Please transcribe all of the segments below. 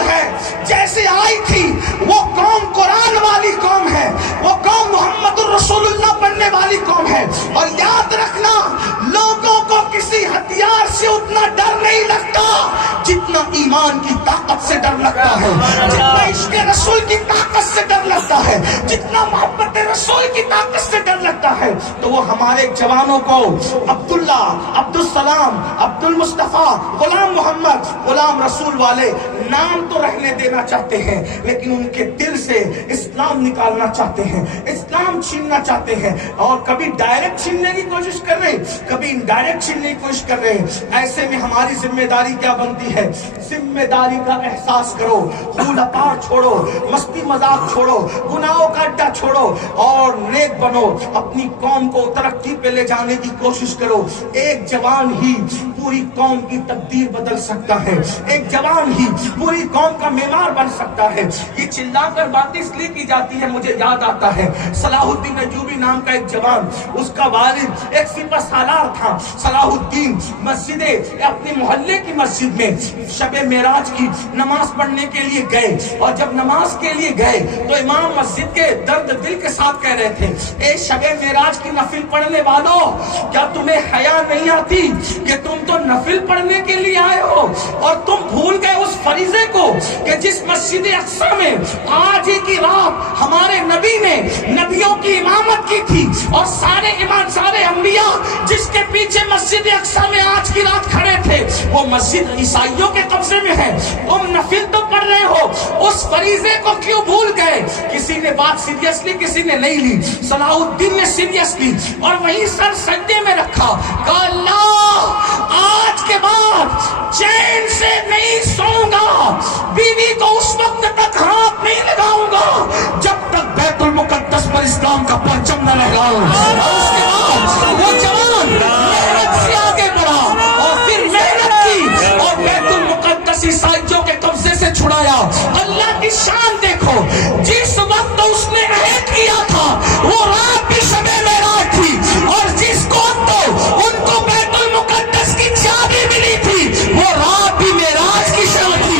موجود ہے، جیسے آئی تھی وہ قوم قرآن والی قوم ہے، وہ قوم محمد الرسول اللہ پڑھنے والی قوم ہے. اور یاد رکھنا لوگوں کو کسی ہتھیار سے اتنا ڈر نہیں لگتا جتنا ایمان کی طاقت سے ڈر لگتا ہے، جتنا عشق رسول کی طاقت سے ڈر لگتا ہے، جتنا محبت رسول کی طاقت سے ڈر لگتا ہے. تو وہ ہمارے جوانوں کو عبداللہ، عبدالسلام، عبد المصطفیٰ، غلام محمد، غلام رسول والے نام تو رہنے دینا چاہتے ہیں، لیکن ان کے دل سے اسلام نکالنا چاہتے ہیں، اسلام چھیننا چاہتے ہیں. اور کبھی ڈائریکٹ چھیننے کی کوشش کر رہے ہیں، کبھی انڈائریکٹ چھیننے کی کوشش کر رہے ہیں. ایسے میں ہماری ذمہ داری کیا بنتی ہے؟ ذمہ داری کا احساس کرو، خون پار چھوڑو، مستی مذاق چھوڑو، گناہوں کا اڈا چھوڑو اور نیک بنو. اپنی قوم کو ترقی پہ لے جانے کی کوشش کرو. ایک جوان ہی پوری قوم کی تقدیر بدل سکتا ہے، ایک جوان ہی پوری قوم کا معمار بن سکتا ہے. یہ چلا کر باتیں اس لیے کی جاتی ہے، مجھے یاد آتا ہے صلاح الدین ایوبی نام کا ایک جوان، اس کا والد ایک سپہ سالار تھا. صلاح الدین مسجد اپنے محلے کی مسجد میں شب معراج کی نماز پڑھنے کے لیے گئے، اور جب نماز کے لیے گئے تو امام مسجد کے درد دل کے ساتھ کہہ رہے تھے، اے شب معراج کی نفل پڑھنے والوں، کیا تمہیں حیا نہیں آتی کہ تم تو نفل پڑھنے کے لیے آئے ہو اور تم بھول گئے اس فریضے کو کہ جس مسجد اقصی میں آج ہی کی رات ہمارے نبی نے نبیوں کی امامت کی تھی، اور سارے امام، سارے انبیاء جس کے پیچھے مسجد اقصی میں آج کی رات کھڑے تھے وہ مسجد عیسائیوں کے قبضے میں ہے. تم نفل تو پڑھ رہے ہو، اس فریضے کو کیوں بھول گئے؟ کسی نے بات سیریس لی، کسی نے نہیں لی. صلاح الدین نے سیریس لی اور وہیں سر سجدے میں رکھا، کہا اللہ آج کے بعد چین سے نہیں سوؤں گا، بیوی کو اس وقت تک ہاتھ نہیں لگاؤں گا جب تک بیت المقدس پر اسلام کا پرچم نہ لہراؤں. اور اس کے بعد وہ جوان محنت سے آگے بڑھا اور پھر محنت کی اور بیت المقدس عیسائیوں کے قبضے سے چھڑایا. اللہ کی شان دیکھو، جس وقت اس نے عہد کیا تھا وہ رات بھی شب معراج تھی، اور جس کو ان کو بیت المقدس کی چابی ملی تھی وہ رات بھی معراج کی شب تھی.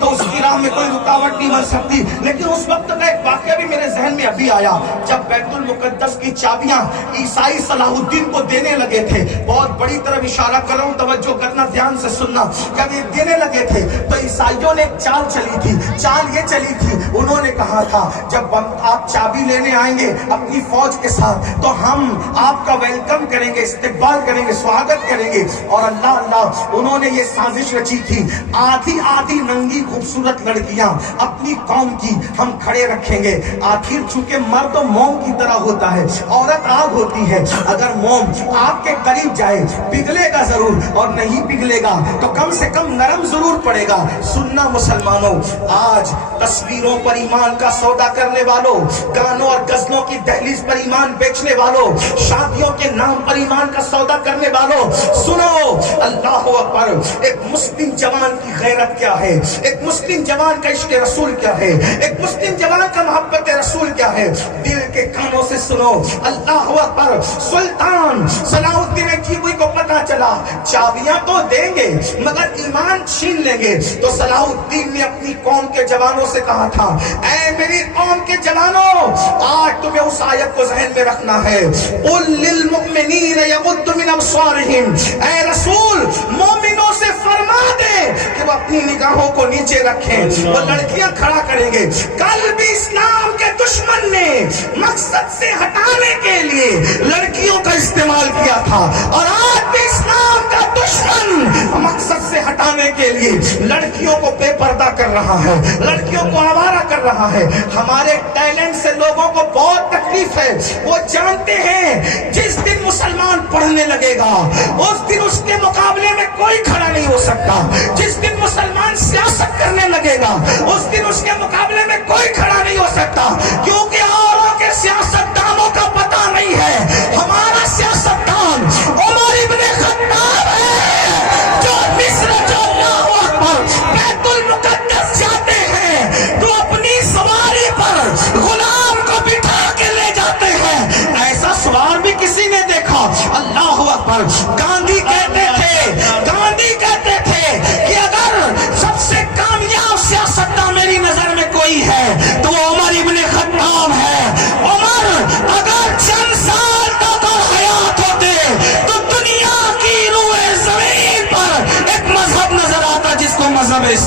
تو اس کی راہ میں کوئی رکاوٹ نہیں بن سکتی. لیکن اس وقت کا ایک واقعہ بھی میرے ذہن میں ابھی آیا، جب بیت المقدس کی چابیاں عیسائی صلاح الدین کو دینے لگے تھے، بہت بڑی طرف اشارہ کر رہا ہوں، توجہ کرنا، دھیان سے سننا. جب یہ دینے لگے تھے تو عیسائیوں نے ایک چال چلی تھی. چال یہ چلی تھی، انہوں نے کہا تھا جب آپ چابی لینے آئیں گے اپنی فوج کے ساتھ تو ہم آپ کا ویلکم کریں گے، استقبال کریں گے، سواگت کریں گے. اور اللہ انہوں نے یہ سازش رچی تھی، آدھی آدھی ننگی خوبصورت لڑکیاں اپنی قوم کی ہم کھڑے رکھیں گے. آخر چونکہ مرد موم کی طرح ہوتا ہے، عورت آگ ہوتی ہے، اگر موم آگ کے قریب جائے پگھلے گا ضرور، اور نہیں پگھلے گا تو کم سے کم نرم ضرور پڑے گا. سننا مسلمانوں، آج تصویروں پر ایمان کا سودا کرنے والوں، گانوں اور غزلوں کی دہلیز پر ایمان بیچنے والوں، شادیوں کے نام پر ایمان کا سودا کرنے والوں، سنو اللہ اکبر. ایک مسلم جوان کی غیرت کیا ہے، ایک مسلم جوان کا عشق رسول کیا ہے، ایک مسلم جوان کا محبت رسول کیا ہے. دل کے کانوں سے سنو اللہ اکبر. سلطان صلاح الدین ایوبی کو پتا چلا چابیاں تو دیں گے مگر ایمان چھین لیں گے، تو صلاح الدین نے اپنی قوم کے جوانوں سے کہا تھا، اے میری قوم کے جوانوں، آج تمہیں اس آیت کو ذہن میں رکھنا ہے، قل للمؤمنین یغضوا من ابصارہم. اے رسول مومنوں سے فرما دے کہ وہ اپنی نگاہوں کو نیچے رکھیں. وہ لڑکیاں کھڑا کریں گے. کل بھی اسلام کے دشمن نے مقصد سے ہٹانے کے لیے لڑکیوں کا استعمال کیا تھا، اور آج بھی اسلام کا دشمن مقصد سے ہٹانے کے لیے لڑکیوں کو بے پردہ کر رہا ہے، لڑکیوں کو آوارہ کر رہا ہے. ہمارے ٹیلنٹ سے لوگوں کو بہت تکلیف ہے. وہ جانتے ہیں جس دن مسلمان پڑھنے لگے گا اس دن اس کے مقابلے میں کوئی کھڑا نہیں ہو سکتا. جس دن مسلمان سیاست کرنے لگے گا اس دن اس کے مقابلے میں کوئی کھڑا نہیں ہو سکتا، کیونکہ اوروں کے سیاست دانوں کا پتہ نہیں ہے. ہمارا سیاست دان عمر ابن خطاب ہے جو مصر، جو اللہ اکبر بیت المقدس جاتے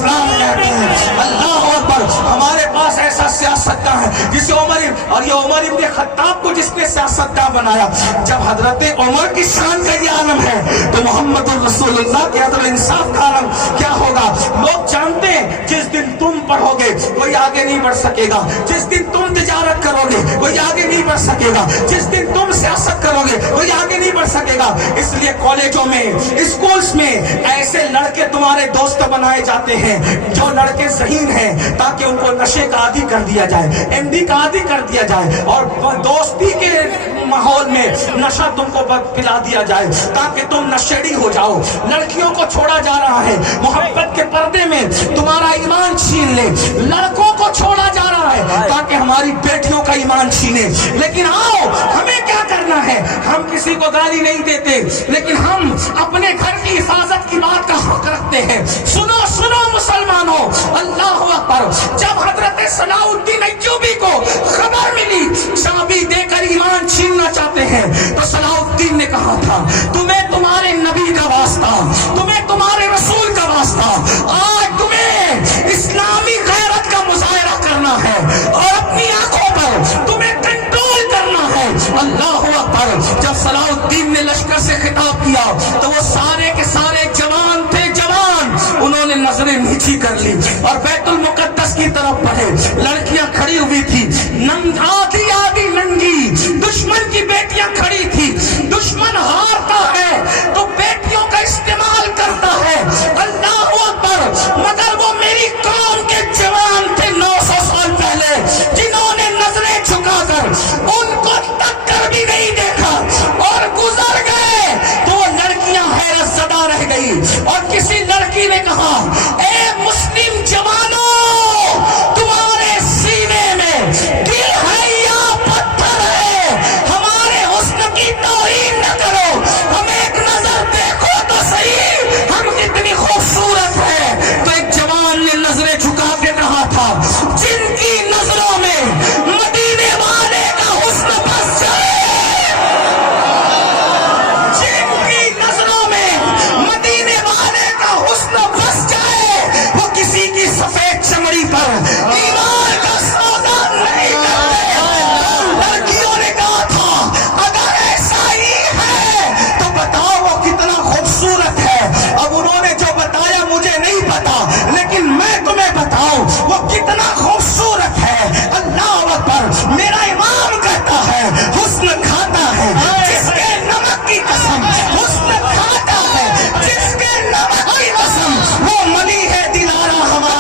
اسلام کہتے ہیں. اللہ اکبر. ہمارے پاس ایسا سیاستداں ہے جسے اور یہ عمر ابن خطاب کو جس نے سیاستداں بنایا. جب حضرت عمر کی شان کا یہ عالم ہے تو محمد الرسول اللہ کے عدل انصاف کا عالم کیا ہوگا؟ لوگ جانتے ہیں جس دن تم پڑھو گے کوئی آگے نہیں بڑھ سکے گا, جس دن تم تجارت کرو گے کوئی آگے نہیں بڑھ سکے گا, جس دن تم سیاست کرو گے کوئی آگے نہیں بڑھ سکے گا. اس لیے کالجوں میں, اسکولز میں ایسے لڑکے تمہارے دوست بنائے جاتے ہیں جو لڑکے ذہین ہیں, تاکہ ان کو نشے کا عادی کر دیا جائے, ایم ڈی کا عادی کر دیا جائے, اور دوستی کے ماحول میں نشہ تم کو پلا دیا جائے تاکہ تم نشیڑی ہو جاؤ. لڑکیوں کو چھوڑا جا رہا ہے محبت کے پردے میں تمہارا ایمان چھین لے, لڑکوں کو چھوڑا جا رہا ہے تاکہ ہماری بیٹیوں کا ایمان چھینے. لیکن آؤ ہمیں کیا کرنا ہے؟ ہم کسی کو گالی نہیں دیتے, لیکن ہم اپنے گھر کی حفاظت کی بات کا حق رکھتے ہیں. سنو سنو مسلمانوں, اللہ اکبر. جب حضرت صلاح الدین ایوبی کو خبر ملی چابی دے کر ایمان چھیننا چاہتے ہیں تو صلاح الدین نے کہا تھا تمہیں تمہارے نبی کا واسطہ, تمہیں تمہارے رسول کا واسطہ, آج تمہیں اسلامی غیرت کا مظاہرہ کرنا ہے اور اپنی آنکھوں پر تمہیں کنٹرول کرنا ہے. اللہ اکبر. جب صلاح الدین نے لشکر سے خطاب کیا تو وہ سارے کے سارے جوان تھے, جوان. انہوں نے نظریں نیچی کر لی اور بیت المقدس کی طرف بڑھے. لڑکیاں کھڑی ہوئی تھی آدھی آدھی ننگی, دشمن کی بیٹیاں کھڑی تھی. دشمن ہارتا ہے تو بیٹیوں کا استعمال کرتا ہے. اللہ اکبر. مگر وہ میری قوم کے جوان تھے 900 سال پہلے جنہوں نے نظریں جھکا کر ان کو تک کر بھی نہیں دیکھا اور گزر گئے. تو وہ لڑکیاں حیرت زدہ رہ گئی اور کسی لڑکی نے کہا اے مسلم جوانوں, تمہارے سینے میں دل ہے یا پتھر ہے؟ ہمارے حسن کی توہین نہ کرو, ہمیں ایک نظر دیکھو تو صحیح ہم کتنی خوبصورت ہے. تو ایک جوان نے نظریں جھکا کے کہا تھا جن کی نظروں میں مدینے والے کا حسن بس جائے, جن کی نظروں میں مدینے والے کا حسن بس جائے, وہ کسی کی سفید چمڑی پر ایمان کا سودا نہیں کرتے. لڑکیوں نے کہا تھا اگر ایسا ہی ہے تو بتاؤ وہ کتنا خوبصورت ہے. اب انہوں نے جو بتایا مجھے نہیں پتا, لیکن میں تمہیں بتاؤں وہ کتنا خوبصورت ہے. اللہ اکبر. میرا امام کہتا ہے حسن کھاتا ہے جس کے نمک کی قسم, حسن کھاتا ہے جس کے نمک کی قسم, وہ منی ہے دلارا ہمارا.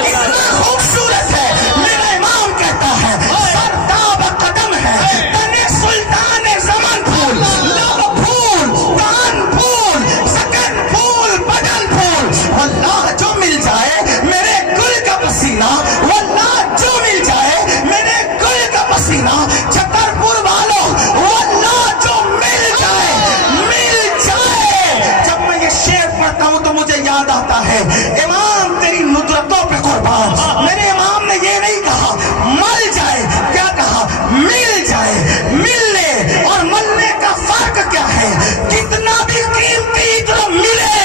اتنا خوبصورت ہے. میرا امام کہتا ہے سرداب قدم ہے تنے سلطان زمن پھول, لب پھول, کان پھول, سکن پھول, بدن پھول. واللہ جو مل جائے میرے گل کا پسینہ, واللہ جو مل جائے میرے گل کا پسینہ. چھترپور والوں واللہ جو مل جائے, مل جائے. جب میں یہ شعر پڑھتا ہوں تو مجھے یاد آتا ہے امام تیری ندرتوں پہ قربان. میرے امام نے یہ نہیں کہا مل جائے, کیا کہا مل جائے. ملنے اور ملنے کا فرق کیا ہے؟ کتنا بھی قیمتی ادھر ملے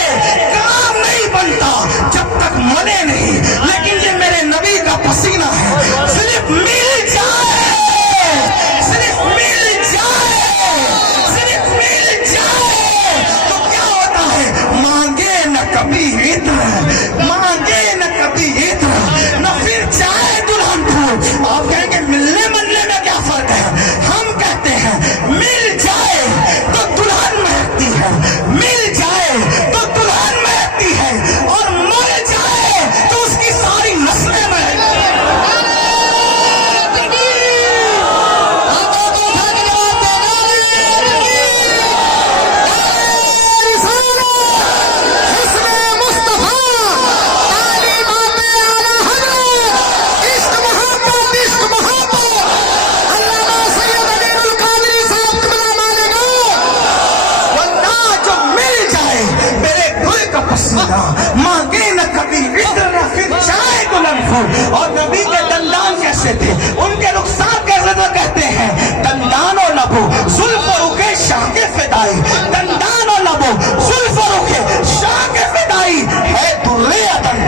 کام نہیں بنتا جب تک ملے نہیں. لیکن یہ میرے نبی کا پسینہ ہے. صرف مل جائے, صرف مل جائے, صرف مل جائے تو کیا ہوتا ہے؟ مانگے نہ کبھی عطر, مانگے نہ کبھی عطر, نہ پھر جائے دلہن پھول. آپ کہیں گے ملنے ملنے میں کیا فرق ہے؟ ہم کہتے ہیں مل جائے تو دلہن مہکتی ہے, مل جائے تو دلہن مہکتی ہے, اور مر جائے تو اس کی ساری نسلیں مہکتی ہیں. مانگے نہ کبھی عطر, نہ پھر جائے دلہن پھول. اور نبی کے دندان کیسے تھے, ان کے رخسار کیسے تھے؟ کہتے ہیں دندان و لبو زلف و رخ شاہ کے فدائی, دندان و لبو زلف و رخ شاہ کے فدائی ہے درے عدن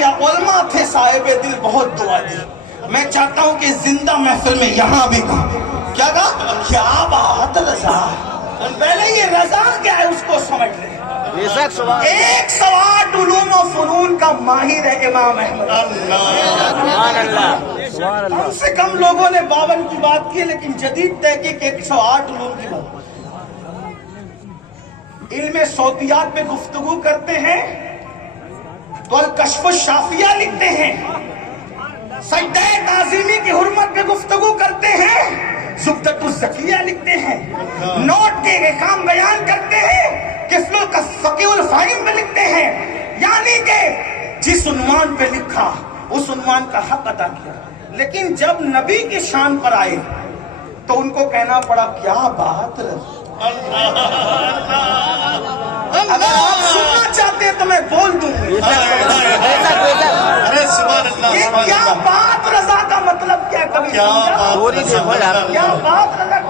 کہ علماء تھے صاحب دل بہت دعا دی. میں چاہتا ہوں کہ زندہ محفل میں یہاں بھی کہا کیا کہا کیا بات رضا. پہلے یہ رضا کیا ہے اس کو سمجھ لیں. 108 علوم و فنون کا ماہر ہے امام احمد. کم سے کم لوگوں نے 52 کی بات کی لیکن جدید تحقیق 108 علوم کی بات. علم صوتیات میں گفتگو کرتے ہیں تو الکشف الشافیہ لکھتے ہیں. سجدہ تعظیمی کی حرمت پہ گفتگو کرتے ہیں زبدۃ الزکیہ لکھتے ہیں. نوٹ کے احکام بیان کرتے ہیں کفل الفقی الفہیم میں لکھتے ہیں. یعنی کہ جس عنوان پہ لکھا اس عنوان کا حق ادا کیا. لیکن جب نبی کی شان پر آئے تو ان کو کہنا پڑا کیا بات. اگر آپ سننا چاہتے ہیں تو میں بول دوں. یہ کیا بات رضا کا مطلب کیا کبھی کیا بات رضا.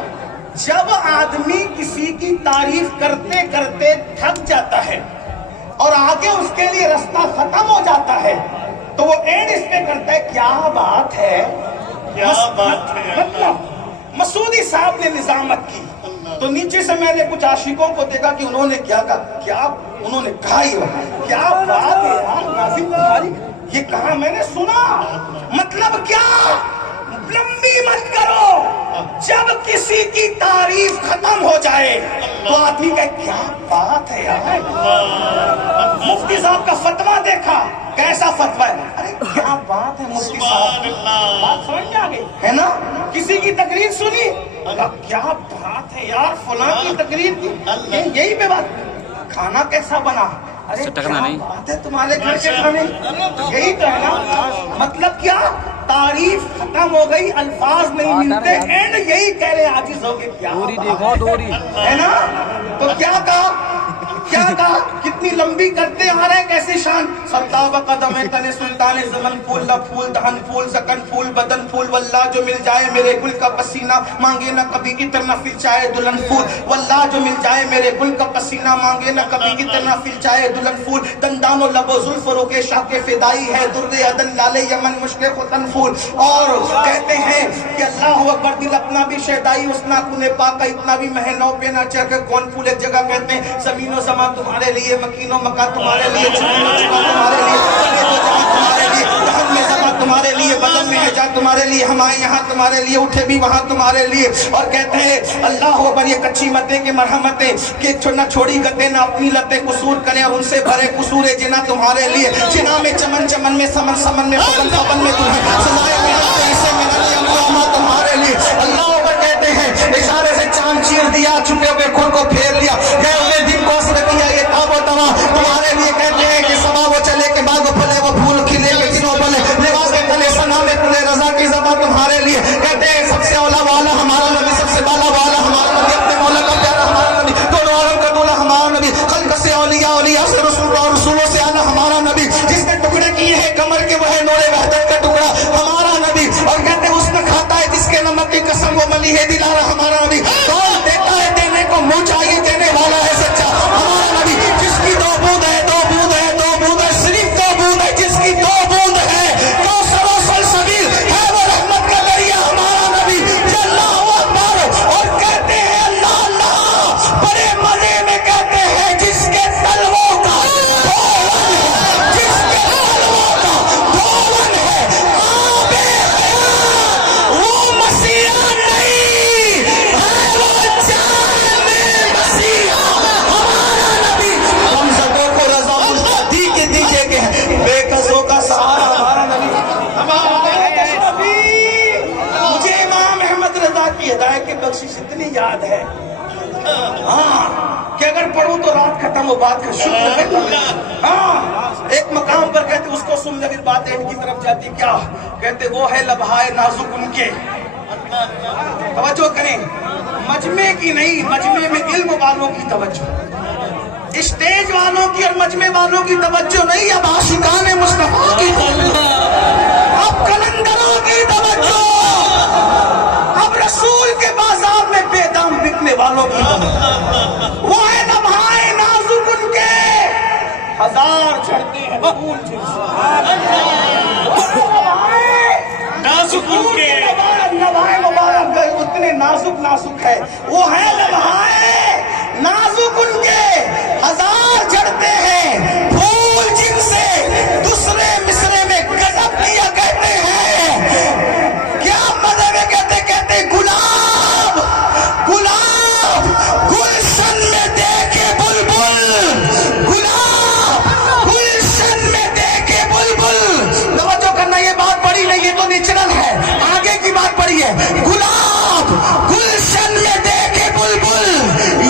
جب آدمی کسی کی تعریف کرتے کرتے تھک جاتا ہے اور آگے اس کے لیے رستہ ختم ہو جاتا ہے تو وہ اینڈ اس پہ کرتا ہے کیا بات ہے. مطلب مسعودی صاحب نے نظامت کی تو نیچے سے میں نے کچھ عاشقوں کو دیکھا کہ انہوں نے کیا کہا. کیا انہوں نے کہا ہی کیا بات ہے یار ناظم بخاری یہ کہا میں نے سنا. مطلب کیا لمبی مت کرو. جب کسی کی تعریف ختم ہو جائے تو آدمی کا کیا بات ہے یار. مفتی صاحب کا فتویٰ دیکھا کیسا فتویٰ ہے. ارے کیا بات ہے مفتی صاحب بات سمجھ میں آ گئی ہے نا. کسی کی تقریر سنی کیا بات ہے یار فلاں کی تقریر کی یہی پہ بات. کھانا کیسا بنا ارے کیا بات ہے تمہارے گھر کے کھانے یہی تو ہے نا. مطلب کیا تعریف ختم ہو گئی الفاظ نہیں ملتے اینڈ یہی کہہ رہے عاجز ہو گئے کیا ہے نا. تو کیا کہا کتنی لمبی کرتے آ رہے ہیں کیسے شان. سرتاب قدم تن سلطان زمن پھول لب پھول دہن پھول زکن پھول بدن پھول واللہ جو مل جائے میرے گل کا پسینہ مانگے نہ کبھی اتنا فلچائے دلہن پھول. واللہ جو مل جائے میرے گل کا پسینہ مانگے نہ کبھی اتنا فلچائے دلہن پھول. دندان و لب و زلف روکے شاہ کے فدائی ہے در عدن لال یمن مشک ختن پھول. اور کہتے ہیں کہ اللہ اکبر دل اپنا بھی شہدائی اسنا کنے پاکا اتنا بھی مہنوں پہ نہ چڑھ کے کون پھول. ایک جگہ کہتے ہیں زمین و زمان تمہارے لیے مکین و مکہ تمہارے لیے چھپی و چھپا تمہارے لیے تمہارے لیے جہن میں زماں تمہارے لیے بدن میں ہے جا تمہارے لیے ہمارے یہاں تمہارے لیے اٹھے بھی وہاں تمہارے لیے. اور کہتے ہیں اللہ اکبر یہ کچی متیں کہ مرحمتیں کہ نہ چھوڑی گتے نہ اپنی لتیں قصور کریں اور ان سے بھرے قصور جنا تمہارے لیے. جنا میں چمن چمن میں سمن سمن میں فبن فبن میں تمہیں سزائے میں اسے میں تمہارے لیے. اللہ اکبر کہتے ہیں اشارے سے چاند چیر دیا چھپے ہوئے خود کو پھیر لیا گئے ہوئے دن کو اثر کیا یہ تاب و تما تمہارے لیے. کہتے ہیں کہ صبا وہ چلے کے بعد وہ پھلے وہ پھول کھلے کے دنوں بلے لباس کے تلے سنا میں تلے رضا کی زباں تمہارے لیے. کہتے ہیں سب سے اولا والا ہمارا نبی سب سے بالا والا ہمارا نبی اپنے مولا کا پیارا ہمارا نبی دونوں عالم کا دولا ہمارا نبی خلق سے اولیاء اولیاء سے رسول اور رسولوں سے اعلیٰ ہمارا نبی جس نے ٹکڑے کیے ہیں کمر کے وہ ہے نور وحدت کا ٹکڑا ہمارا نبی. اور کہتے ہیں اس نے کھاتا ہے جس کے نمک کی قسم وہ ملی ہے دلارا ہمارا نبی. کون دیتا ہے دینے کو منہ چاہیے دینے والا ہے سچا ہمارا نبی. جس کی دو بوند ہے دو بوند ہے دو بوند ہے صرف دو بوند ہے جس کی دو بوند ہے دو سرو سلسبیل ہے وہ رحمت کا دریا ہمارا نبی. اللہ اکبر. اور کہتے ہیں اللہ اللہ بڑے مزے میں کہتے ہیں جس کے تلووں کا جس کے تلووں کا دھون ہے آب حیات وہ مسیحا نہیں ہے وہ جان مسیحا ہمارا نبی. ہم سبوں کو رضا مشتاقی کے دیجئے کہ بے قصوں کا سہارا ہمارا نبی ہمارا نبی. مجھے امام احمد رضا کی ہدایت کی بخشش اتنی یاد ہے کہ اگر پڑھوں تو رات ختم ہو بات کا شکر ہے. ایک مقام پر کہتے اس کو سن لگے بات اینڈ کی طرف جاتی کیا کہتے وہ ہے لبہائے نازک ان کے. توجہ کریں مجمع کی نہیں مجمع میں علم والوں کی توجہ اسٹیج والوں کی اور مجمع والوں کی توجہ نہیں. اب عاشقان مصطفیٰ کی اب کلندروں کی توجہ اب رسول کے بازار میں بے دام بکنے والوں کی توجہ. وہ ہے لمحائے نازک ان کے ہزار جھڑتے ہیں پھول جیسے. نازک ان کے لمحائے مبارک اتنے نازک نازک ہے, وہ ہے لمحائے نازک ان کے, ہزار جھڑتے ہیں پھول جن سے دوسرے مصرے میں غضب کیا کہتے ہیں. کیا مطلب ہے؟ کہتے گلاب گلاب گلشن میں دیکھے بلبل, گلاب گلشن میں دیکھے بلبل. توجہ کرنا, یہ بات پڑھی نہیں, یہ تو نیچرل ہے, آگے کی بات پڑھی ہے. گلاب گلشن میں دیکھے بلبل,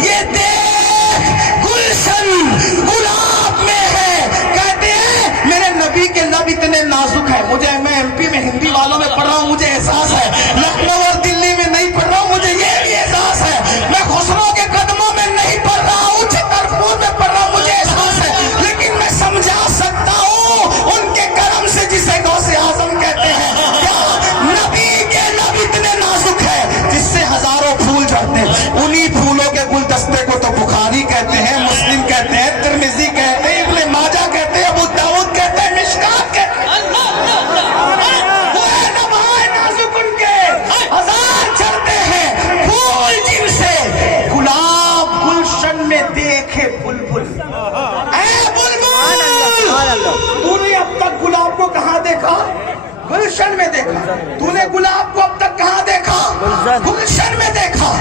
یہ دیکھ گلشن گلاب میں ہے. کہتے ہیں میرے نبی کے لب اتنے نازک ہیں. مجھے, میں ایم پی میں ہندی والوں میں پڑھ رہا ہوں, مجھے احساس ہے. لکھنؤ اور دلی میں نہیں پڑھ رہا ہوں, مجھے یہ بھی احساس ہے. میں خسرو کے قدموں میں نہیں پڑھ رہا ہوں, چھترپور میں پڑھ رہا ہوں, مجھے احساس ہے. لیکن میں سمجھا سکتا ہوں ان کے کرم سے جسے غوث اعظم کہتے ہیں. کیا نبی کے لب اتنے نازک ہے جس سے ہزاروں پھول جھڑتے ہیں. انہی پھولوں کے گلدستے کو تو بخاری کہتے ہیں, مسلم کہتے ہیں, ترمذی کہتے ہیں, ابن ماجہ کہتے ہیں, ابو داؤد کہتے ہیں, مشکات کہتے ہیں. وہ ہے لمحائے نازک ان کے, ہزار جھڑتے ہیں پھول جن سے گلاب گلشن میں دیکھے بلبل. اے بلبل, تو نے اب تک گلاب کو کہاں دیکھا؟ گلشن میں دیکھا. تو نے گلاب کو اب تک کہاں دیکھا؟ گلشن میں دیکھا.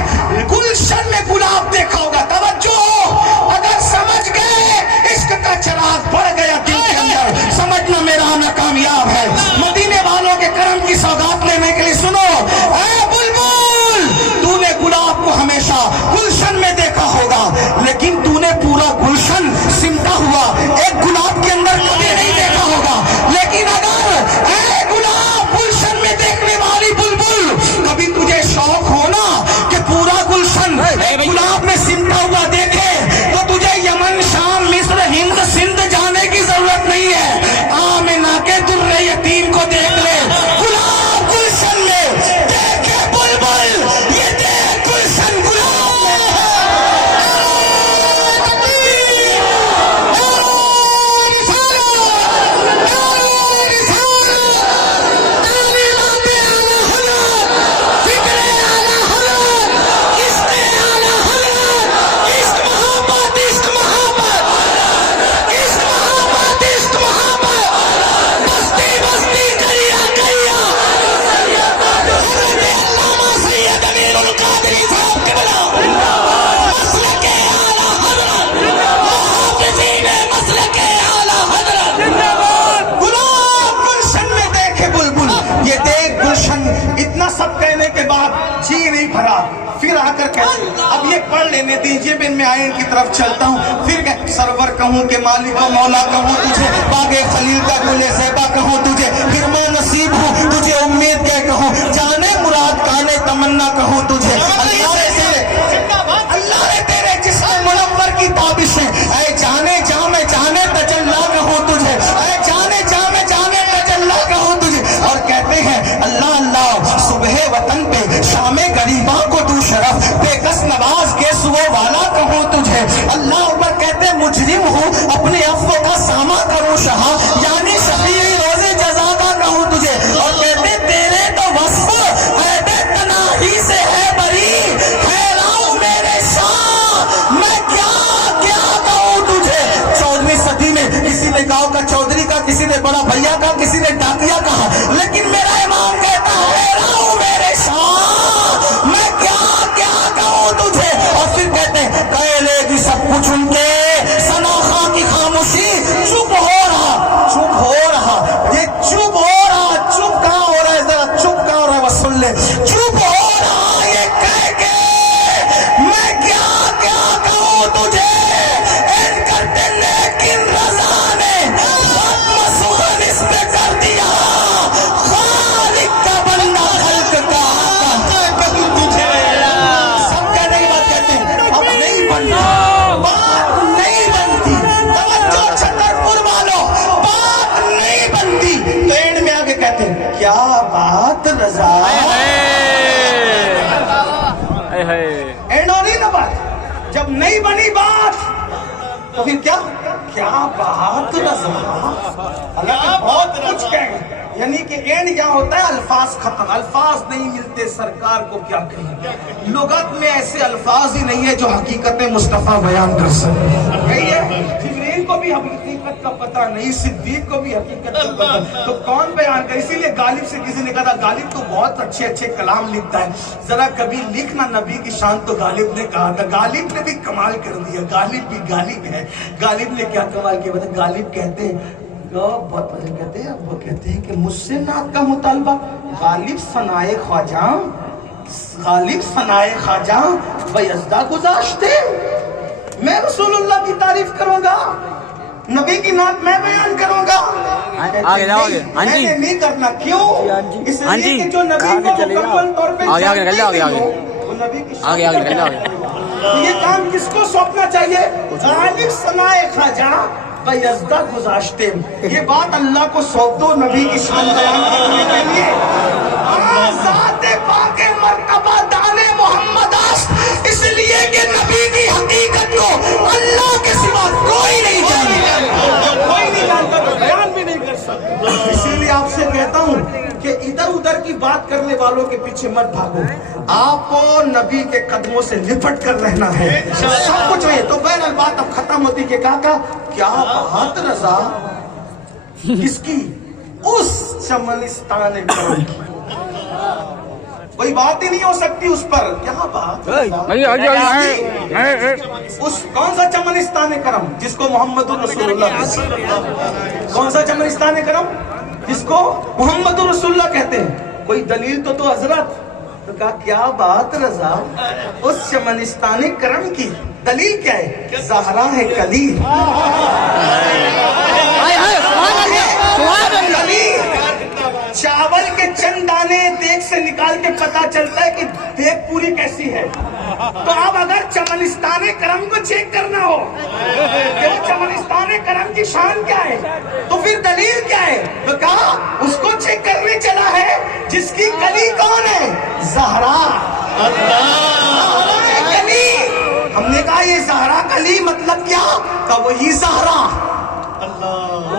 گلشن میں گلاب دیکھا ہوگا. توجہ ہو, اگر سمجھ گئے عشق کا چراغ بڑھ گیا دل کے اندر, سمجھنا میرا آنا کامیاب ہے. مدینے والوں کے کرم کی سوغات لینے کے لیے سنو. اے بلبل, تو نے گلاب کو ہمیشہ گلشن میں دیکھا ہوگا, لیکن تو نے پورا گلشن سمٹا ہوا ایک گلاب کے اندر کبھی نہیں دیکھا ہوگا. لیکن اگر اے گلاب گلشن میں دیکھنے والی بلبل, کبھی تجھے شوق ہونا کہ پورا گلشن ایک گلاب میں سمٹا ہوا دیکھے, تو تجھے یمن, شام, مصر, ہند, سندھ جانے کی ضرورت نہیں ہے. آمنہ کے در یتیم کو دیکھ لے. گلاب گلشن میں دیکھے بلبل, یہ دیکھ گلشن گلاب میں ہے. سب کہنے کے بعد جی نہیں بھرا, پھر آ کر کہتے اب یہ پڑھ لینے دیجئے, میں ان میں آئین کی طرف چلتا ہوں. پھر کہ سرور کہوں کہ مالک و مولا کہوں تجھے, باغ خلیل کا گل زیبا کہوں تجھے, پھر میں نصیب ہوں تجھے امید کہہ کہوں, جانے مراد کانے تمنا کہوں تجھے. اللہ نے تیرے جسم منور کی تابشیں, اے جانے جا میں جانے تجلا کہوں تجھے, اے جانے جا میں جانے تجلا کہوں تجھے. اور کہتے ہیں اللہ اللہ صبح وطن پہ شام غریباں کو تو شرف, بے کس نواز کے سو والا کہوں تجھے. اللہ اوپر کہتے مجرم ہوں اپنے عفو کا سامہ کروں شاہ, یعنی شفیع روز جزا کا کہوں تجھے. اور کہتے تیرے تو وصف عیب تناہی سے ہے بری, حیران میرے شاہ میں کیا کیا کہوں تجھے. 14ویں صدی میں کسی نے گاؤں کا چودھری کا, کسی نے بڑا بھیا کا, کسی نے ڈاکیا کہا, لیکن میرا امام کہتا ہے حیران میرے شاہ میں کیا کیا کہوں تجھے. اور پھر کہتے ہیں کہہ لے گی سب کچھ ان کے, سناخا کی خاموشی چپ ہو رہا, چپ ہو رہا, یہ چپ ہو رہا. چپ کہاں ہو رہا ہے, ذرا چپ کہاں ہو رہا ہے وہ سن لے. چپ ہو رہا یہ کہہ کے میں کیا کیا کہوں تجھے. ان کرتے لیکن رضا نے مسون اس پہ کر دیا, خالق کا بندہ خلق کا تجھے. سب کہنے کے بعد کہتے ہیں اب نہیں بننا, بات نہیں بنتی. توجہ چھترپور والوں, بات نہیں بنتی. تو اینڈ میں آگے کہتے ہیں کیا بات رضا, اینڈ ہو رہی نا بات. جب نہیں بنی بات تو پھر کیا کیا بات رضا، اللہ بہت کچھ کہیں، یعنی کہ اینڈ کیا ہوتا ہے، الفاظ ختم، الفاظ نہیں ملتے، سرکار کو کیا کہیں، لغت میں ایسے الفاظ ہی نہیں ہے جو حقیقت مصطفیٰ بیان کر سکے، جبریل کو بھی حقیقت کا پتہ نہیں، صدیق کو بھی حقیقت کا پتہ، تو کون بیان کرے؟ اسی لیے غالب سے کسی نے کہا تھا غالب تو بہت اچھے اچھے کلام لکھتا ہے، ذرا کبھی لکھنا نبی کی شان، تو غالب نے کہا تھا، غالب نے بھی کمال کر دیا، غالب بھی غالب ہے، غالب نے کیا کمال کیا بتا، غالب کہتے ہیں بہت مزے کہتے ہیں، وہ کہتے ہیں کہ مجھ سے نعت کا مطالبہ، غالب ثنائے خواجہ، غالب ثنائے خواجہ بیزدہ گذاشتے، میں رسول اللہ کی تعریف کروں گا، نبی کی نعت میں بیان کروں گا، میں نے نہیں کرنا، کیوں؟ اس لیے کہ جو نبی کو مکمل طور پہ جانتے ہیں وہ نبی کی شان، یہ کام کس کو سونپنا چاہیے؟ غالب ثنائے خواجہ بیزدہ گذاشتے، یہ بات اللہ کو سونپ دو نبی کی شان بیان کرنے کے لیے، ذات پاک مرتبہ دانے محمد است، اس لیے کہ نبی کی حقیقت کو اللہ کے سوا کوئی نہیں جانتا، کوئی نہیں جانتا تو بیان بھی نہیں کر سکتا، اسی لیے آپ سے کہتا ہوں کہ ادھر ادھر کی بات کرنے والوں کے پیچھے مت بھاگو، آپ کو نبی کے قدموں سے لپٹ کر رہنا ہے، سب کچھ ہے، تو بہرحال بات اب ختم ہوتی کہ کہا کیا بات رضا، کس کی؟ اس چمنستان کرم کی، کوئی بات ہی نہیں ہو سکتی اس پر، کیا بات، اس کون سا چمنستان کرم جس کو محمد رسول اللہ کہتے ہیں، کون سا چمنستان کرم جس کو محمد رسول اللہ کہتے ہیں، کوئی دلیل تو حضرت، تو کہا کیا بات رضا، اس چمنستان کرم کی دلیل کیا ہے؟ زہرا ہے کلی، چاول کے چند دانے دیگ سے نکال کے پتا چلتا ہے کہ دیگ پوری کیسی ہے، تو اب اگر چمنستان کرم کو چیک کرنا ہو کہ وہ چمنستان کرم کی شان کیا ہے، تو پھر دلیل کیا ہے؟ تو کہا اس کو چیک کرنے چلا ہے جس کی کلی کون ہے؟ زہرا، زہرا کلی، ہم نے کہا یہ زہرا کلی مطلب کیا؟ کہ وہی زہرا،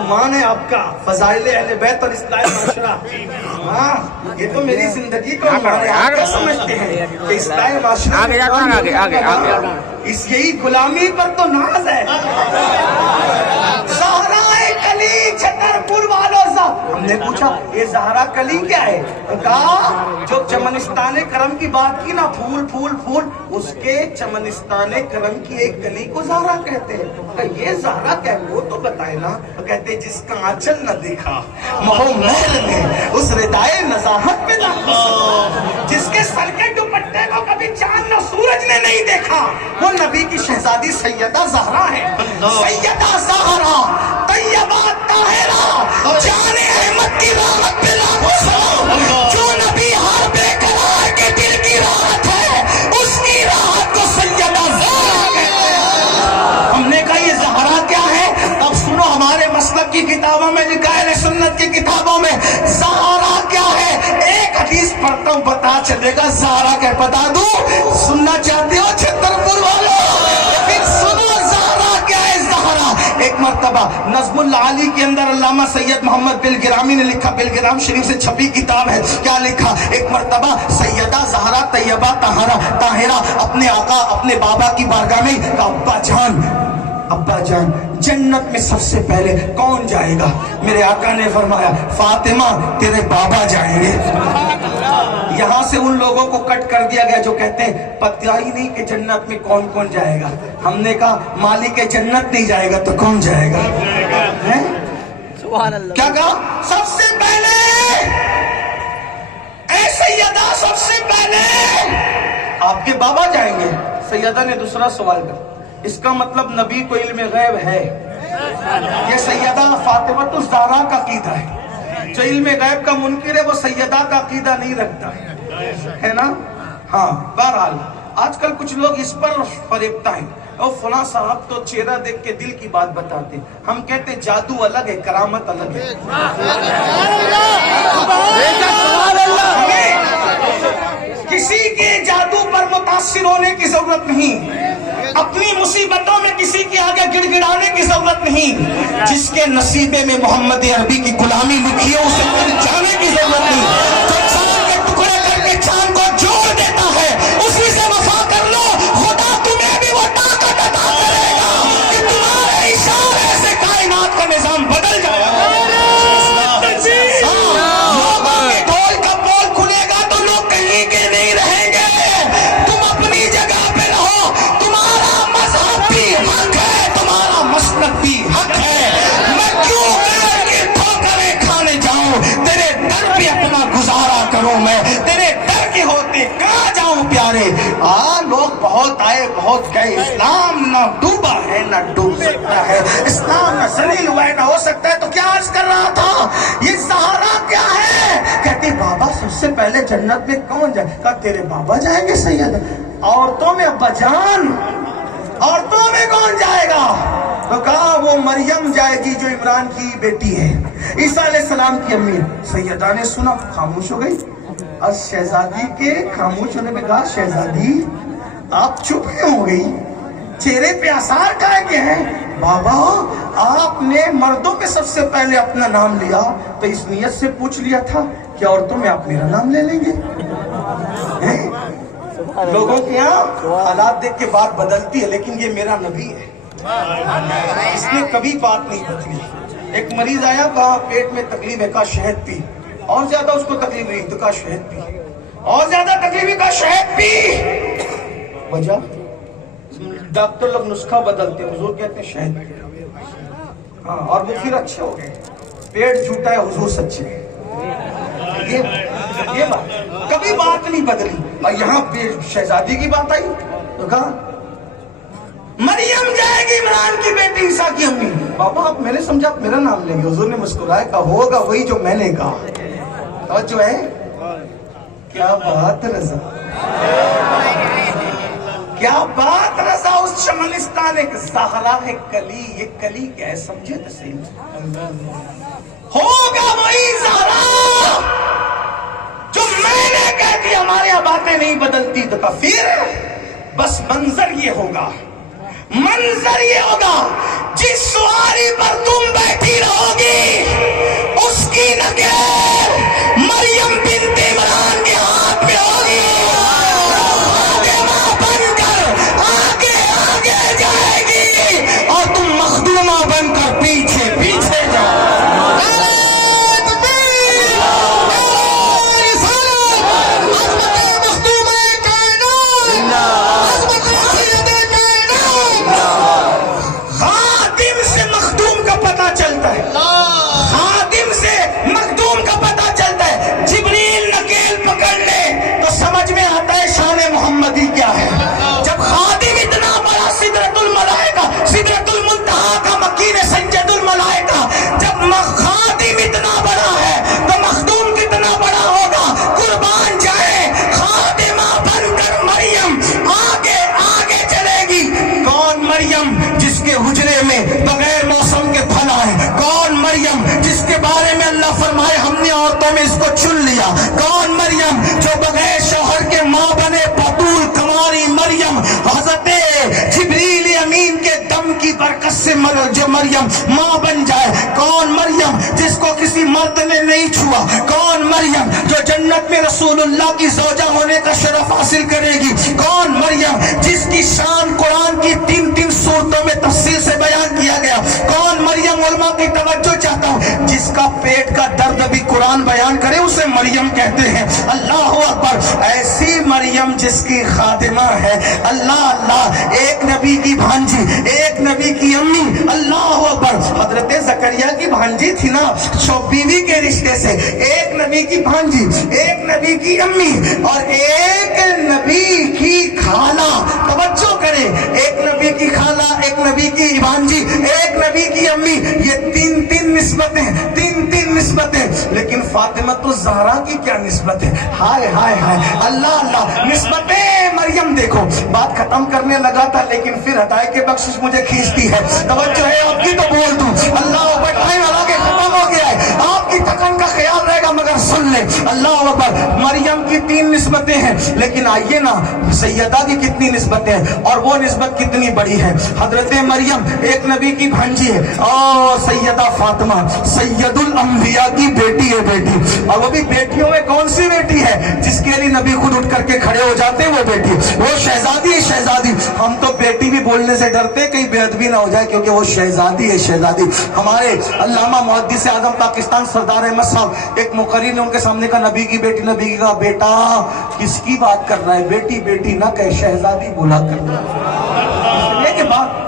مان ہے آپ کا، فضائل اہل بیت اور اصلاح معاشرہ، ہاں یہ تو میری زندگی کو مان ہے، آپ کیا سمجھتے ہیں کہ اصلاح معاشرہ اس یہی غلامی پر تو ناز ہے، زہرا کلی چھترپور والوں سے ہم نے پوچھا یہ زہرا کلی کیا ہے، کہا جو چمنستان کرم کی بات کی نا، پھول پھول پھول، اس کے چمنستان کرم کی ایک کلی کو زہرا کہتے ہیں، کہ یہ زہرا کیا ہے وہ تو بتائے نا، تو کہتے جس کا آنچل نہ دیکھا مہو محل میں اس ردائے نزاہت پہ نہ، جس کے سر کے دوپٹے کو کبھی چاند و سورج نے نہیں دیکھا، وہ نبی کی شہزادی سیدہ زہرا ہے، سیدہ زہرا طیبہ طاہرہ جان احمد کی راحت پہ لاکھوں سلام، جو نبی ہر بے قرار کے دل کی راحت ہے اس کی راحت کو سیدہ زہرا کہتے ہیں، ہم نے کہا یہ زہرا کیا ہے؟ اب سنو ہمارے مسلک کی کتابوں میں لکھا ہے، سنت کی کتابوں میں زہرا کیا ہے، ایک حدیث پڑھتا ہوں پتا چلے گا زہرا کیا، بتا دوں، سننا چاہتے ہو چھترپور والوں؟ پھر سنو زہرا کیا ہے، زہرا ایک مرتبہ نظم العالی کے اندر علامہ سید محمد بلگرامی نے لکھا، بلگرام شریف سے چھپی کتاب ہے، کیا لکھا؟ ایک مرتبہ سیدہ زہرا طیبہ طاہرہ اپنے آقا اپنے بابا کی بارگاہ میں کہا ابا جان جنت میں سب سے پہلے کون جائے گا؟ میرے آقا نے فرمایا فاطمہ تیرے بابا جائیں گے، یہاں سے ان لوگوں کو کٹ کر دیا گیا جو کہتے ہیں پتہ ہی نہیں کہ جنت میں کون کون جائے گا، ہم نے کہا مالک جنت نہیں جائے گا تو کون جائے گا؟ کیا کہا؟ سب سے پہلے اے سیدہ سب سے پہلے آپ کے بابا جائیں گے۔ سیدہ نے دوسرا سوال کر، اس کا مطلب نبی کو علم غیب ہے؟ یہ سیدہ فاطمہ الزہرا کا عقیدہ ہے، جو علم غیب کا منکر ہے وہ سیدہ کا عقیدہ نہیں رکھتا ہے نا؟ ہاں بہرحال آج کل کچھ لوگ اس پر فریبتہ ہیں، اور فلاں صاحب تو چہرہ دیکھ کے دل کی بات بتاتے ہیں، ہم کہتے ہیں جادو الگ ہے کرامت الگ ہے، کسی کے جادو پر متاثر ہونے کی ضرورت نہیں، اپنی مصیبتوں میں کسی کے آگے گڑ گڑانے کی ضرورت نہیں. جس کے نصیبے میں محمد عربی کی غلامی لکھی ہے اسے کہیں جانے کی ضرورت نہیں. جو چاند کے ٹکڑے کر کے چاند کو جوڑ دیتا ہے اسی سے وفا کر لو. خدا تمہیں بھی وہ طاقت عطا کرے گا کہ تمہارے اشارے سے کائنات کا نظام بدل جائے گا. لوگوں کے ڈھول کا پول کھلے گا تو لوگ کہیں کے نہیں رہیں گے. تم اپنی جگہ پہ رہو. تمہارا مذہب بھی حق ہے, تمہارا مسلک بھی حق ہے. میں کیوں غیر کی ٹھوکریں کھانے جاؤں؟ تیرے در پہ اپنا گزارا کروں. میں تیرے در کے ہوتے کہاں جاؤں پیارے. لوگ بہت آئے بہت گئے. اسلام نہ ڈوبا ہے نہ ڈوب سکتا ہے. اسلام نہ ذلیل ہوا ہے نہ ہو سکتا ہے. تو کیا عرض کر رہا تھا, یہ زہرا کیا ہے؟ کہتی بابا سب سے پہلے جنت میں کون جائے؟ کہا تیرے بابا جائیں گے سید. عورتوں میں ابا جان, عورتوں میں کون جائے گا؟ تو کہا وہ مریم جائے گی جو عمران کی بیٹی ہے, عیسیٰ علیہ السلام کی امی. سیدہ نے سنا, خاموش ہو گئی. اور شہزادی کے خاموش ہونے میں کہا شہزادی آپ چپ کیوں ہو گئی؟ چہرے پہ آثار کائے کے ہیں؟ بابا آپ نے مردوں میں سب سے پہلے اپنا نام لیا تو اس نیت سے پوچھ لیا تھا کہ عورتوں میں آپ میرا نام لے لیں گے. لوگوں کے یہاں حالات دیکھ کے بات بدلتی ہے, لیکن یہ میرا نبی ہے, اس نے کبھی بات نہیں بدلی. ایک مریض آیا, کہا پیٹ میں تکلیف ہے, کہا شہد پی. اور زیادہ اس کو تکلیف رہی تو کہا شہد پی. اور زیادہ تکلیف کا شہد پی. وجہ ڈاکٹر لوگ نسخہ بدلتے, حضور کہتے ہیں شہد پی. ہاں, اور وہ پھر اچھے ہو گئے. پیٹ جھوٹا ہے, حضور سچے ہیں. یہ بات کبھی بات نہیں بدلی. اور یہاں پہ شہزادی کی بات آئی تو کہا مریم جائے گی عمران کی بیٹی عیسیٰ کی امی. بابا آپ میں نے سمجھا آپ میرا نام لیں گے. حضور نے مسکرایا, کہا ہوگا وہی جو میں نے کہا. توجہ ہے, کیا بات رضا, کیا بات رضا. اس چمنستان ایک زہرا ہے کلی. یہ کلی کیا ہے سمجھے تو صحیح. ہوگا وہی زہرا جو میں نے کہتی. ہمارے یہاں باتیں نہیں بدلتی. تو پھر بس منظر یہ ہوگا, منظر یہ ہوگا, جس سواری پر تم بیٹھی رہو گی اس کی نگین مریم بنت عمران کے ہاتھ میں ہوگی. خادمہ بن کر آگے آگے جائے گی اور تم مخدومہ بن کر پیچھے پیچھے جاؤ. کون مریم جو بغیر شوہر کے ماں بنے بطول کماری مریم, حضرت جبریل امین کے دم کی برکت سے جو مریم ماں بن جائے. کون مریم جس کو کسی مرد نے نہیں چھوا. کون مریم جو جنت میں رسول اللہ کی زوجہ ہونے کا شرف حاصل کرے گی. کون مریم جس کی شان قرآن کی 3 سورتوں میں تفصیل سے بیان کیا گیا. کون مریم, علماء کی توجہ چاہتا ہوں, جس کا پیٹ کا درد بھی قرآن بیان کرے اسے مریم کہتے ہیں. اللہ اکبر. ایسی مریم جس کی خادمہ ہے. اللہ اللہ, ایک نبی کی بھانجی, ایک نبی کی امی. اللہ اکبر. حضرت زکریا کی بھانجی تھی نا, بیوی کے رشتے سے. ایک نبی کی بھانجی, ایک نبی کی امی اور ایک نبی کی خالہ. توجہ کریں, ایک نبی کی خالہ, ایک نبی کی بھانجی, ایک نبی کی امی. یہ 3 نسبتیں, 3 نسبتیں. لیکن فاطمہ الزہرا کی کیا نسبت ہے؟ ہائے ہائے ہائے, اللہ اللہ. نسبتیں مریم دیکھو. بات ختم کرنے لگا تھا لیکن پھر ہدایت کے بخشش مجھے کھینچتی ہے. توجہ ہے آپ کی تو بول دوں. اللہ ٹائم آگے ختم ہو گیا ہے. آپ کی تھکن کا خیال رہے گا مگر سن لیں اللہ اکبر. مریم کی 3 نسبتیں ہیں لیکن آئیے نا سیدہ کی کتنی نسبتیں ہیں اور وہ نسبت کتنی بڑی ہے. حضرت مریم ایک نبی کی بھانجی ہے اور سیدہ فاطمہ سید الانبیاء کی بیٹی ہے بیٹی. اور وہ بھی بیٹیوں میں کون سی بیٹی ہے جس کے لیے نبی خود اٹھ کر کے کھڑے ہو جاتے ہیں, وہ بیٹی وہ شہزادی ہے شہزادی. ہم تو بیٹی بھی بولنے سے ڈرتے کہیں بے ادبی نہ ہو جائے کیونکہ وہ شہزادی ہے شہزادی. ہمارے علامہ محدث اعظم پاکستان سردار احمد صاحب ایک مقرری نے ان کے سامنے کہا نبی کی بیٹی, نبی کا بیٹا کس کی بات کر رہا ہے, بیٹی بیٹی نہ کہے شہزادی بولا کرتا ہے.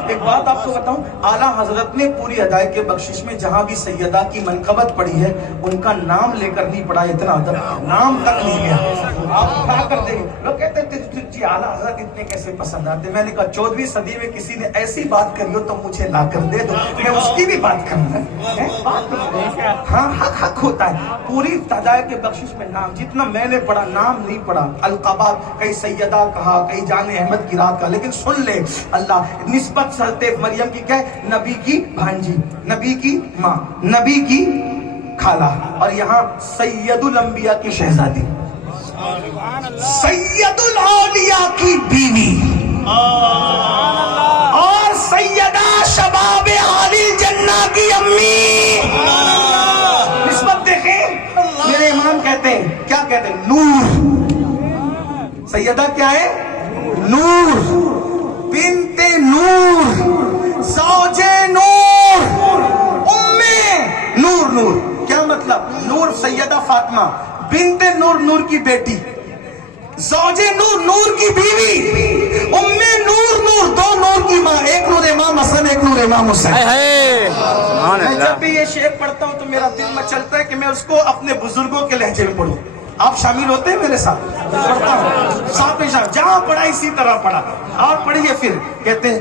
ایک بات آپ کو بتاؤں, اعلیٰ حضرت نے پوری ہدایت کے بخشش میں جہاں بھی سیدہ کی منقبت پڑھی ہے ان کا نام لے کر نہیں پڑھا, اتنا ادب نام تک نہیں لیا. آپ اٹھا کر دیں لوگ کہتے ہیں جی اعلیٰ حضرت اتنے کیسے پسند آتے. میں نے کہا 14ویں صدی میں کسی نے ایسی بات کری ہو تو مجھے لا کر دے دو, میں اس کی بھی بات کروں گا. ہاں حق ہوتا ہے. پوری ہدایت کے بخشش میں نام جتنا میں نے پڑھا نام نہیں پڑھا. القابات کئی سیدہ کہا کئی جان احمد کی رات کا, لیکن سن لے اللہ نسبت حضرت مریم کی کیا ہے, نبی کی بھانجی, نبی کی ماں, نبی کی خالہ, اور یہاں سید الانبیاء کی شہزادی, سید الاولیاء کی بیوی اور سیدہ شباب عالی جنہ کی امی. نسبت دیکھیں میرے امام کہتے ہیں کیا کہتے ہیں, نور. سیدہ کیا ہے, نور, بنت نور, زوج نور, ام نور. نور کیا مطلب, نور سیدہ فاطمہ بنت نور, نور کی بیٹی, زوج نور, نور کی بیوی, ام نور, نور دو نور کی ماں, ایک نور امام حسن ایک نور امام حسین. میں جب بھی یہ شعر پڑھتا ہوں تو میرا دل میں چلتا ہے کہ میں اس کو اپنے بزرگوں کے لہجے میں پڑھوں. آپ شامل ہوتے ہیں میرے ساتھ, پڑھتا ہوں ساتھ میں شامل, جہاں پڑھا اسی طرح پڑھا. آپ پڑھیے پھر کہتے ہیں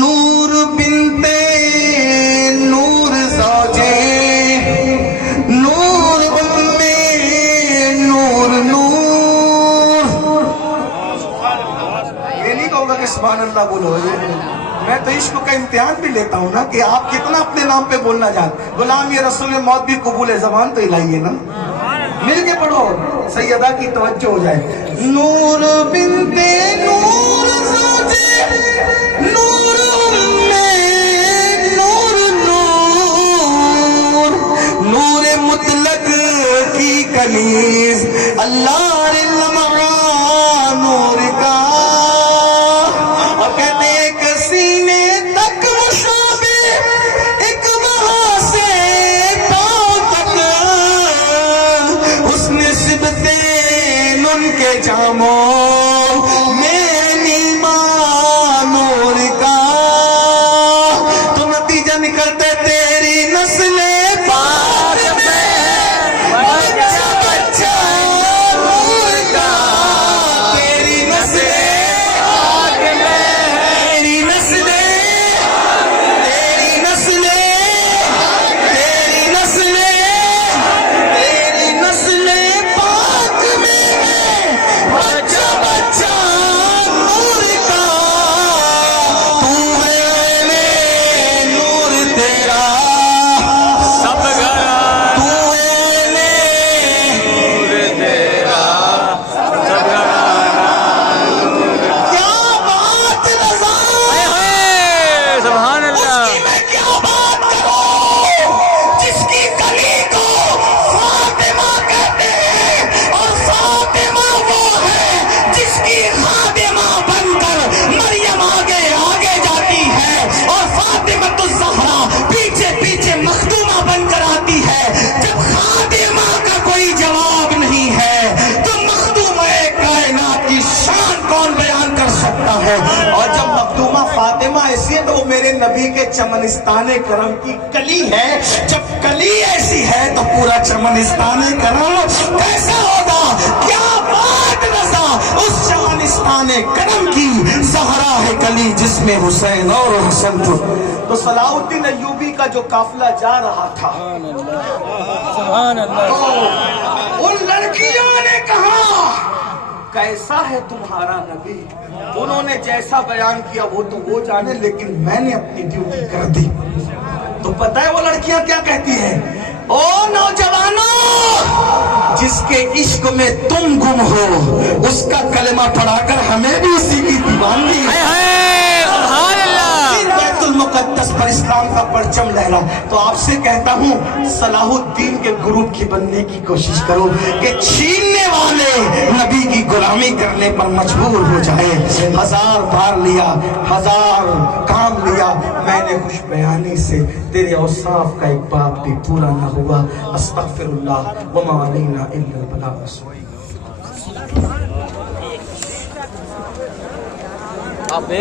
نور بنت نور زوجے نور ام نور نور. یہ نہیں کہوں گا کہ سبحان اللہ بولو, میں تو عشق کا امتحان بھی لیتا ہوں نا کہ آپ کتنا اپنے نام پہ بولنا جانتے. غلام یہ رسول موت بھی قبول ہے, زبان تو ہلائیے نا, مل کے پڑھو سیدہ کی توجہ ہو جائے. نور بنت نور زوجے نور ام نور نور, نور مطلق کی کنیز اللہ لمعہ نور کا, اور کہتے ایک سینے تک مشابہ ایک وہاں سے پاؤں تک اس نسبتیں ان کے جاموں میں نیما نور کا. تو نتیجہ نکلتے تیری نسل پاک میں بچہ بچہ نور کا, تیری نسل پاک میں, تیری نسل تیری نسل تیری نسل تیری نسل پاک میں بچہ بچہ نور کا. تو ہے نور تیرا سب گھر تو ہے تیرا سب گھر. کیا بات رضا, سبحان اس اللہ. کی میں کیا بات کروں جس کی کلی کو فاطمہ کہتے ہیں, اور فاطمہ وہ ہے جس کی خادمہ بن کر مریم آگے آگے جاتی ہے, اور فاطمہ الزہرا پیچھے پیچھے مخدومہ بن کر آتی ہے. جب خادمہ کا کوئی جواب نہیں ہے تو مخدومہ کائنات کی شان کون بیان کر سکتا ہے. اور جب مخدومہ فاطمہ ایسی ہے تو وہ میرے نبی کے چمنستان کرم کی کلی ہے. جب کلی ایسی ہے تو پورا چمنستان کرم کیسا ہوگا. کیا بات رضا, اس چمنستان کرم کی زہرا ہے کلی جس میں حسین اور حسن تھے. تو صلاح الدین ایوبی کا جو قافلہ جا رہا تھا تو ان لڑکیوں نے کہا کیسا ہے تمہارا نبی. انہوں نے جیسا بیان کیا وہ تو وہ جانے, لیکن میں نے اپنی ڈیوٹی کر دی. تو پتہ ہے وہ لڑکیاں کیا کہتی ہیں, او نوجوانوں جس کے عشق میں تم گم ہو اس کا کلمہ پڑھا کر ہمیں بھی اسی کی دیوانگی سبحان اللہ. بیت المقدس پر اسلام کا پرچم لہرا. تو آپ سے کہتا ہوں صلاح الدین کے گروپ کی بننے کی کوشش کرو کہ چھیننے والے نبی کی غلامی کرنے پر مجبور ہو جائے. 1000 بار لیا، 1000 کام لیا، میں نے خوش بیانی سے تیرے اوصاف کا ایک بات بھی پورا نہ ہوا. استغفر اللہ وما علینا الا البلاغ. آپ